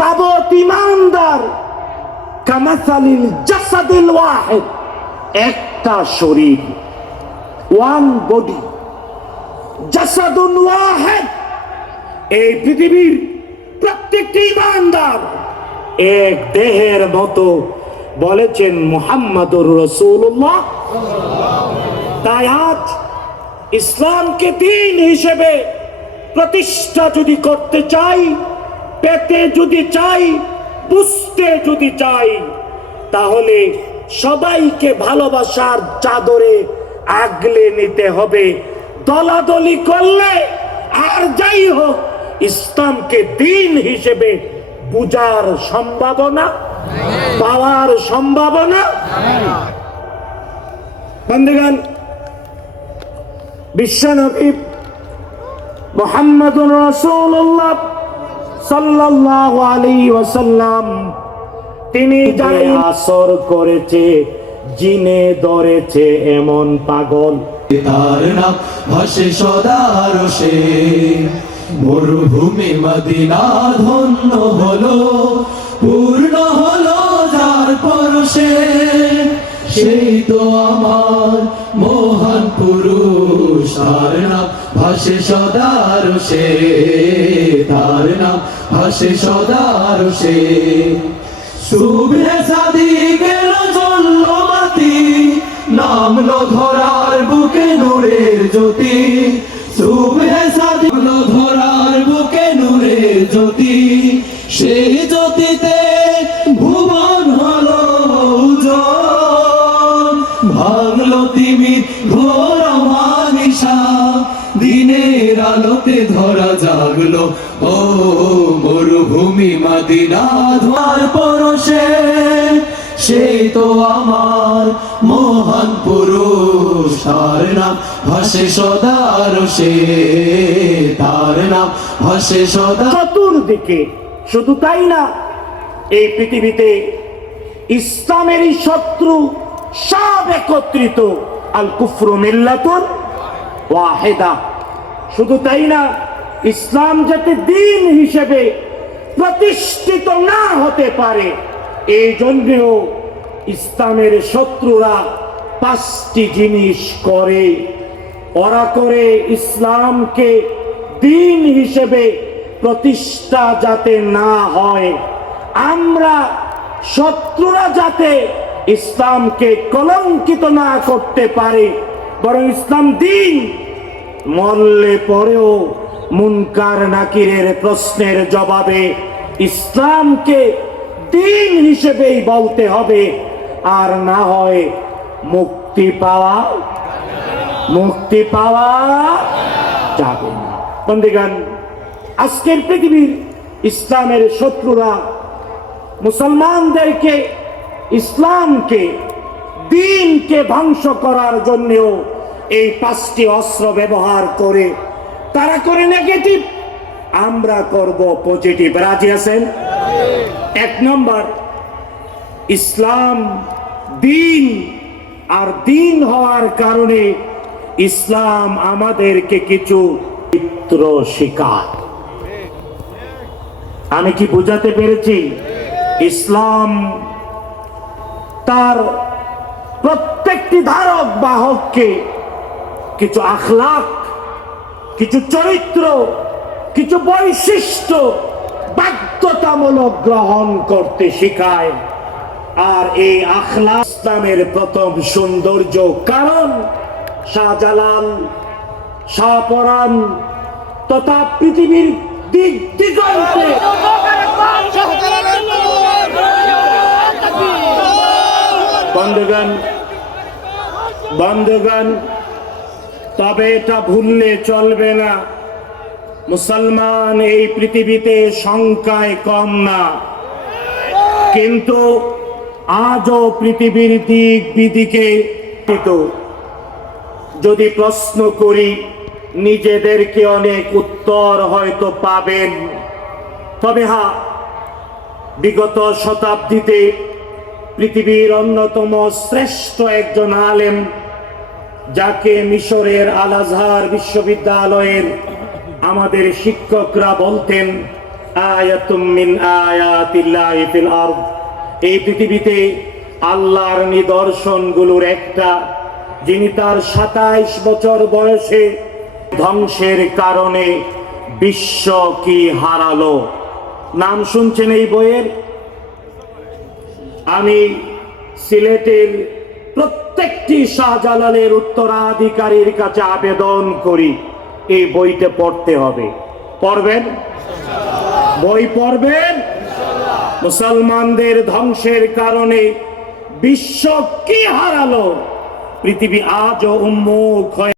তাবৎ ঈমানদার কামাসালিল জাসাদিল ওয়াহিদ, একটা শরীর, one body, জাসাদুন Wahid. এই পৃথিবীর প্রত্যেকটি ঈমানদার এক দেহের মতো বলেছেন মুহাম্মাদুর রাসূলুল্লাহ। তাই আজ ইসলামকে দ্বীন হিসেবে প্রতিষ্ঠা যদি করতে চাই, পেতে যদি চাই, বুঝতে যদি চাই, তাহলে সবাইকে ভালোবাসার চাদরে আগলে নিতে হবে। দলাদলি করলে আর যাই হোক ইসলামকে দ্বীন হিসেবে বুঝার সম্ভাবনা, পাওয়ার সম্ভাবনা। বন্ধুগণ, বিশ্বনবী মুহাম্মদুর রাসূলুল্লাহ সাল্লাল্লাহু আলাইহি ওয়াসাল্লাম তিনি যাই আসর করেছে, জিনে ধরেছে এমন পাগল, তার নাম ভাসে সদা রসে। মরুভূমি মদিনা ধন্য হলো, পূর্ণ হলো যার পরশে। সেই তো আমার মহান পুরুষ, তার নাম ভাসে সদা রসে, তার নাম ভাসে সদা রসে। শুভে সাদিকের জন্য মাতি, নামলো ধরার বুকে নূরের জ্যোতি। শুভে সাদিকলো ধরার বুকে নূরের জ্যোতি। সেই জ্যোতিতে ভুবন হলো উজ্জ্বল, ভাঙলো তিমির ঘোর অমানিসা। দিনের আলোতে ধরা জাগলো ও মরুভূমি মদিনা ধোয়ার পরশে। সেই তো আমার মহান পুরুষ, তার নাম ভাসে সদা রসে, তার নাম ভাসে সদা। চতুর্দিকে শুধু তাই না, এই পৃথিবীতে ইসলামেরই শত্রু সব একত্রিত। আল কুফরু মিল্লাতুন ওয়াহিদা। শুধু তাই না, ইসলাম যাতে দ্বীন হিসেবে প্রতিষ্ঠিত না হতে পারে, এই জন্যেও ইসলামের শত্রুরা 5টি জিনিস করে। ওরা করে ইসলামকে দ্বীন হিসেবে প্রতিষ্ঠা যাতে না হয়, আমরা শত্রুরা যাতে ইসলামকে কলঙ্কিত না করতে পারে, বরং ইসলাম দ্বীন, মরলে পরেও মুনকার নাকিরের প্রশ্নের জবাবে ইসলামকে দ্বীন হিসেবেই বলতে হবে। আর না হয় মুক্তি পাওয়া যাবে না। বন্ধুগণ, আজকের পৃথিবীর ইসলামের শত্রুরা মুসলমানদেরকে, ইসলামকে, দ্বীনকে ধ্বংস করার জন্যও এই 5টি অস্ত্র ব্যবহার করে। তারা করে নেগেটিভ, আমরা করব পজিটিভ। রাজি আছেন? 1 নম্বর, ইসলাম দ্বীন, আর দ্বীন হওয়ার কারণে ইসলাম আমাদেরকে কিছু চিত্র শেখায়। আমি কি বুঝাতে পেরেছি? ইসলাম তার প্রত্যেকটি ধারক বাহককে কিছু আখলাক, কিছু চরিত্র, কিছু বৈশিষ্ট্য বাধ্যতামূলক গ্রহণ করতে শেখায়। আর এই আখলাক ইসলামের প্রথম সৌন্দর্য। কারণ শাহজালাল, শাহপরাণ তথা পৃথিবীর দিক দিগন্তে বন্ধুগণ, তবে এটা ভুললে চলবে না, মুসলমান এই পৃথিবীতে সংখ্যায় কম না, কিন্তু আজও পৃথিবীর দিক বিদিকে যদি প্রশ্ন করি, নিজেদেরকে অনেক উত্তর হয়তো পাবেন। তবে হ্যাঁ, বিগত শতাব্দীতে পৃথিবীর অন্যতম শ্রেষ্ঠ একজন আলেম, যাকে মিশরের আল আজহার বিশ্ববিদ্যালয়ের আমাদের শিক্ষকরা বলতেন আয়াতুম মিন আয়াতিল্লাহি ফিল আরদ, এই পৃথিবীতে আল্লাহর নিদর্শনগুলোর একটা, যিনি তার 27 বছর বয়সে ধ্বংসের কারণে বিশ্ব কি হারালো। নাম শুনছেন এই বইয়ের? আমি সিলেটের প্রত্যেকটি শাহজালালের উত্তরাধিকারীর কাছে আবেদন করি, এই বইটা পড়তে হবে। পড়বেন? বই পড়বেন? মুসলমানদের ধ্বংসের কারণে বিশ্ব কি হারালো, পৃথিবী আজও উন্মুখ হয়ে